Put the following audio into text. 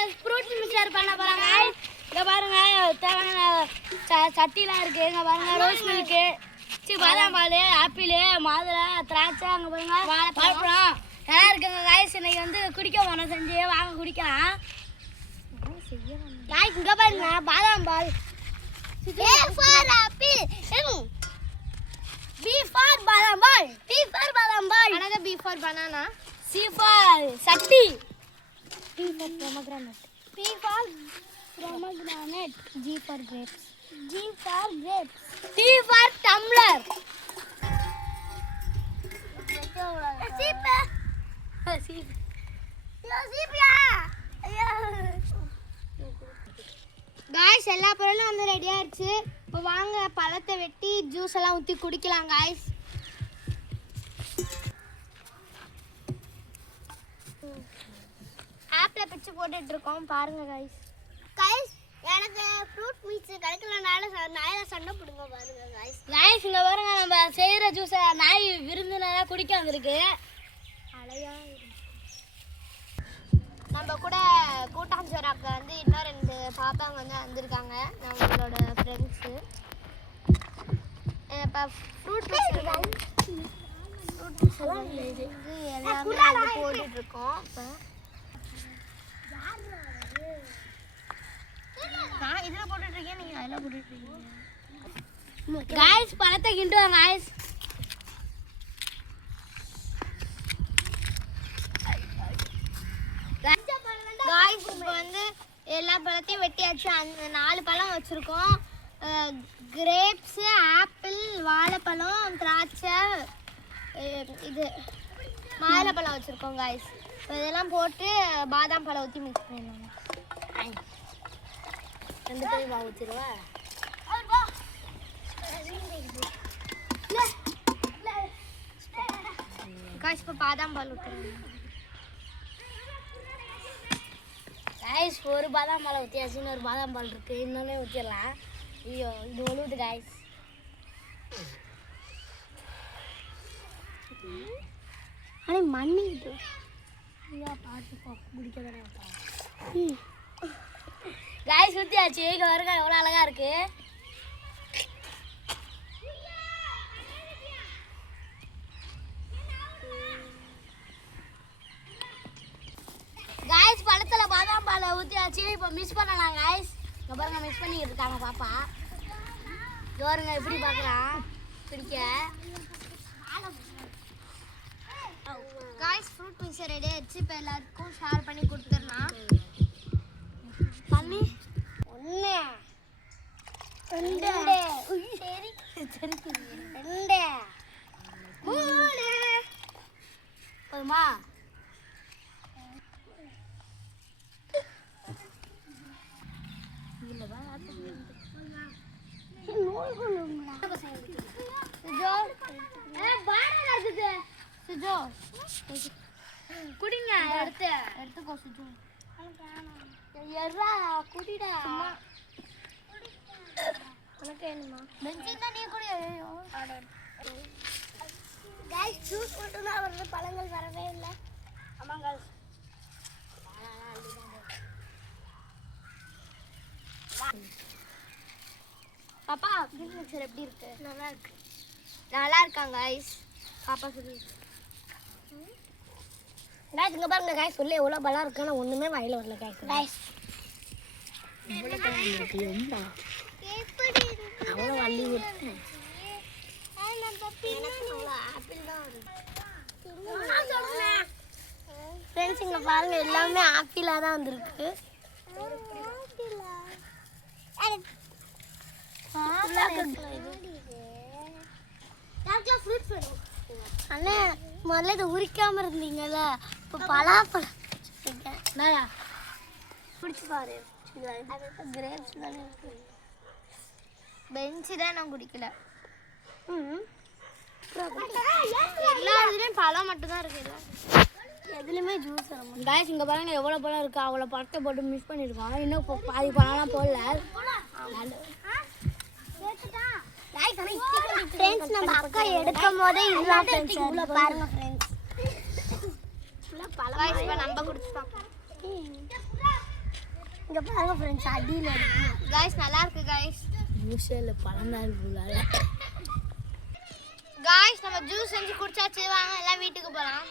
நாங்க fruit mixture பண்ண போறாங்க. இங்க பாருங்க தேவையான சட்டிலாம் இருக்கு. இங்க பாருங்க ரோஸ் மில்க், பாதாம் பால், ஆப்பிள், மாதுளை, திராட்சை, அங்க பாருங்க வாழைப்பழம் நல்லா இருக்குங்க गाइस. இன்னைக்கு வந்து குடிக்க போனோம் செஞ்சு வாங்க குடிக்கலாம். गाइस இங்க பாருங்க பாதாம் பால். A for apple, B for பாதாம் பால், T for பாதாம் பால், another B for banana, C for சட்டி, T for pomegranate, P for pomegranate, G for grapes, G for grapes, T for tumbler. சீப் சீப் சீப்யா ஐயா. गाइस எல்லா பொருளும் வந்து ரெடி ஆயிடுச்சு. இப்போ வாங்க பழத்தை வெட்டி ஜூஸ் எல்லாம் ஊற்றி குடிக்கலாம் गाइस. ஆப்பிள பிச்சு போட்டுட்டு இருக்கோம் பாருங்க गाइस. गाइस எனக்கு ஃப்ரூட் மிக்ஸ் கிடைக்கலனால நாயில சண்டை போடுங்க பாருங்க गाइस. गाइस இங்க பாருங்க நம்ம செய்யற ஜூஸ் நாய் விருந்தினரா குடிக்க வந்திருக்கு. அலையா நம்ம கூட கூட்டாஞ்சோராக்க வந்து இன்னும் 2 பாப்பாங்க வந்து வந்திருக்காங்க நம்மளோட ஃப்ரெண்ட்ஸு. இப்போ ஃப்ரூட் எல்லாமே போட்டுட்டு இருக்கோம். நான் இதில் போட்டுட்டு இருக்கேன், நீங்கள் அதில் போட்டுட்டு இருக்கீங்க. गाइस பழத்தை கிண்டுவாங்க गाइस. गाइस இப்போ வந்து எல்லா பழத்தையும் வெட்டியாச்சு. அந்த 4 பழம் வச்சுருக்கோம். கிரேப்ஸ், ஆப்பிள், வாழைப்பழம், திராட்சை, இது மாதுளப்பழம் வச்சுருக்கோம் गाइस. இதெல்லாம் போட்டு பாதாம் பழம் ஊற்றி மிக்ஸ் பண்ணிடலாம். 2 பேரும் வா ஊற்றிடுவா. गाइस இப்போ பாதாம் பால் ஊற்றுறோம். गाइस ஒரு பாதாம் பால் ஊற்றியாச்சு, இன்னொரு பாதாம் பால் இருக்கு, இன்னொன்னே ஊற்றிடலாம். ஐயோ இது ஒழுகுது गाइस. அடே மண்ணிட்டு ஐயா பாட்டு குடிக்க தானே गाइस ஊற்றியாச்சு. இங்கே வருங்க எவ்வளோ அழகா இருக்கு. गाइस பழத்துல பாதாம் பாலை ஊற்றியாச்சு. இப்போ மிக்ஸ் பண்ணலாம் गाइस. இங்கே பாருங்க மிக்ஸ் பண்ணிட்டு இருக்காங்க பாப்பா. இங்கே பாருங்க எப்படி பார்க்கலாம் பிடிக்க. गाइस ஃப்ரூட் மிக்சர் ரெடி ஆயிடுச்சு. இப்போ எல்லாருக்கும் ஷேர் பண்ணி கொடுத்துடலாம். பண்ணி 1 2 சரி சரி 2 3 போதுமா? குடிங்க எடுத்துக்கோ சுஜோ. குடிடா உனக்கு வேணுமா? பெஞ்சின்னா நீ கூட. गाइस ஜூஸ் மட்டும் தான் வருது, பழங்கள் வரவே இல்லை. ஆமாங்க பாப்பா ஃப்ரூட் மிக்சர் எப்படி இருக்கு? நல்லா இருக்கு. நல்லா இருக்காங்க गाइस. பாப்பா சொல்லு. गाइस இங்க பாருங்க गाइस உள்ள எவ்வளவு பழம் இருக்குன்னா ஒண்ணுமே வாயில வரல गाइस. இவ்வளவு பழம் இருக்கு எம்மா. எப்படி இருக்கு? அவ்வளவு வள்ளி இருக்கு. நம்ம பின்னாடி ஆப்பிள் தான் இருக்கு. நான் சொல்றேன் फ्रेंड्स இங்க பாருங்க எல்லாமே ஆப்பிளா தான் வந்திருக்கு. ஆப்பிளா அண்ணே முதல்ல இதை உரிக்காம இருந்தீங்கல்ல, இப்போ பலாப்பழம் குடிச்சு பாரு. கிரேப்ஸ் தானே இருக்கு. பெஞ்சு தான் நான் குடிக்கல. எல்லா இதுலேயும் பழம் மட்டும்தான் இருக்கு. எதுலையுமே ஜூஸ் गाइस இங்கே பாருங்க எவ்வளோ பழம் இருக்குது. அவ்வளோ பழத்தை போட்டு மிக்ஸ் பண்ணியிருக்கோம். இன்னும் பாதி பழம்லாம் போடல. ஃப்ரெண்ட்ஸ் நம்ம அக்கா எடுக்கும் போதே இதெல்லாம் ஃப்ரெண்ட்ஸ் உள்ள பாருங்க ஃப்ரெண்ட்ஸ். ஃபுல்லா பழம். गाइस இப்போ நம்ம குடிச்சு பார்ப்போம். இங்கே பாருங்க ஃப்ரெண்ட்ஸ் அடியில் காய்ஸ் நல்லா இருக்கு காய்ஸ் ஜூஸில் பழநாள் ஃபுல்லாக காய்ஸ் நம்ம ஜூஸ் செஞ்சு குடிச்சாச்சு வாங்க எல்லாம் வீட்டுக்கு போகலாம்